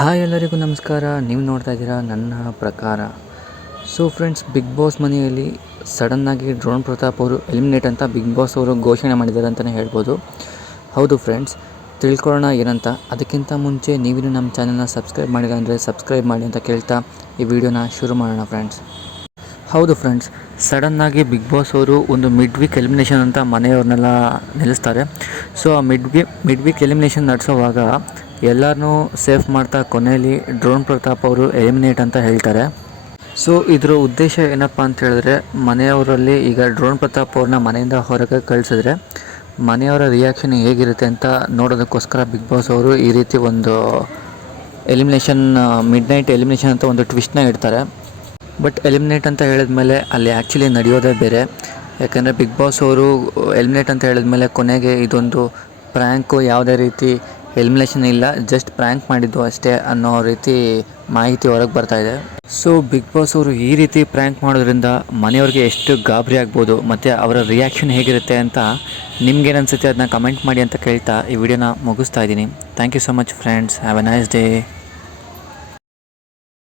Hi ಎಲ್ಲರಿಗೂ ನಮಸ್ಕಾರ. ನೀವು ನೋಡ್ತಾ ಇದ್ದೀರಾ ನನ್ನ ಪ್ರಕಾರ. ಸೊ ಫ್ರೆಂಡ್ಸ್, ಬಿಗ್ ಬಾಸ್ ಮನೆಯಲ್ಲಿ ಸಡನ್ನಾಗಿ ಡ್ರೋನ್ ಪ್ರತಾಪ್ ಅವರು ಎಲಿಮಿನೇಟ್ ಅಂತ ಬಿಗ್ ಬಾಸ್ ಅವರು ಘೋಷಣೆ ಮಾಡಿದ್ದಾರೆ ಅಂತಲೇ ಹೇಳ್ಬೋದು. ಹೌದು ಫ್ರೆಂಡ್ಸ್, ತಿಳ್ಕೊಳ್ಳೋಣ ಏನಂತ. ಅದಕ್ಕಿಂತ ಮುಂಚೆ ನೀವಿನ್ನೂ ನಮ್ಮ ಚಾನಲ್ನ ಸಬ್ಸ್ಕ್ರೈಬ್ ಮಾಡಿಲ್ಲ ಅಂದರೆ ಸಬ್ಸ್ಕ್ರೈಬ್ ಮಾಡಿ ಅಂತ ಕೇಳ್ತಾ ಈ ವಿಡಿಯೋನ ಶುರು ಮಾಡೋಣ ಫ್ರೆಂಡ್ಸ್. ಹೌದು ಫ್ರೆಂಡ್ಸ್, ಸಡನ್ನಾಗಿ ಬಿಗ್ ಬಾಸ್ ಅವರು ಒಂದು ಮಿಡ್ ವೀಕ್ ಎಲಿಮಿನೇಷನ್ ಅಂತ ಮನೆಯವ್ರನ್ನೆಲ್ಲ ನಿಲ್ಲಿಸ್ತಾರೆ. ಸೊ ಆ ಮಿಡ್ ವೀಕ್ ಎಲಿಮಿನೇಷನ್ ನಡೆಸೋವಾಗ ಎಲ್ಲರನ್ನೂ ಸೇಫ್ ಮಾಡ್ತಾ ಕೊನೆಯಲ್ಲಿ ಡ್ರೋನ್ ಪ್ರತಾಪ್ ಅವರು ಎಲಿಮಿನೇಟ್ ಅಂತ ಹೇಳ್ತಾರೆ. ಸೊ ಇದರ ಉದ್ದೇಶ ಏನಪ್ಪ ಅಂತ ಹೇಳಿದ್ರೆ, ಮನೆಯವರಲ್ಲಿ ಈಗ ಡ್ರೋನ್ ಪ್ರತಾಪ್ ಅವ್ರನ್ನ ಮನೆಯಿಂದ ಹೊರಗೆ ಕಳಿಸಿದ್ರೆ ಮನೆಯವರ ರಿಯಾಕ್ಷನ್ ಹೇಗಿರುತ್ತೆ ಅಂತ ನೋಡೋದಕ್ಕೋಸ್ಕರ ಬಿಗ್ ಬಾಸ್ ಅವರು ಈ ರೀತಿ ಒಂದು ಎಲಿಮಿನೇಷನ್, ಮಿಡ್ ನೈಟ್ ಎಲಿಮಿನೇಷನ್ ಅಂತ ಒಂದು ಟ್ವಿಸ್ಟ್ನ ಇಡ್ತಾರೆ. ಬಟ್ ಎಲಿಮಿನೇಟ್ ಅಂತ ಹೇಳಿದ್ಮೇಲೆ ಅಲ್ಲಿ ಆ್ಯಕ್ಚುಲಿ ನಡೆಯೋದೇ ಬೇರೆ. ಯಾಕೆಂದರೆ ಬಿಗ್ ಬಾಸ್ ಅವರು ಎಲಿಮಿನೇಟ್ ಅಂತ ಹೇಳಿದ್ಮೇಲೆ ಕೊನೆಗೆ ಇದೊಂದು ಪ್ರ್ಯಾಂಕು, ಯಾವುದೇ ರೀತಿ ಎಲಿಮಿನೇಷನ್ ಇಲ್ಲ, ಜಸ್ಟ್ ಪ್ರ್ಯಾಂಕ್ ಮಾಡಿದ್ದು ಅಷ್ಟೇ ಅನ್ನೋ ರೀತಿ ಮಾಹಿತಿ ಹೊರಗೆ ಬರ್ತಾಯಿದೆ. ಸೊ ಬಿಗ್ ಬಾಸ್ ಅವರು ಈ ರೀತಿ ಪ್ರ್ಯಾಂಕ್ ಮಾಡೋದ್ರಿಂದ ಮನೆಯವ್ರಿಗೆ ಎಷ್ಟು ಗಾಬರಿ ಆಗ್ಬೋದು ಮತ್ತು ಅವರ ರಿಯಾಕ್ಷನ್ ಹೇಗಿರುತ್ತೆ ಅಂತ ನಿಮ್ಗೇನು ಅನಿಸುತ್ತೆ ಅದನ್ನ ಕಮೆಂಟ್ ಮಾಡಿ ಅಂತ ಕೇಳ್ತಾ ಈ ವಿಡಿಯೋನ ಮುಗಿಸ್ತಾ ಇದ್ದೀನಿ. Thank you so much friends. Have a nice day.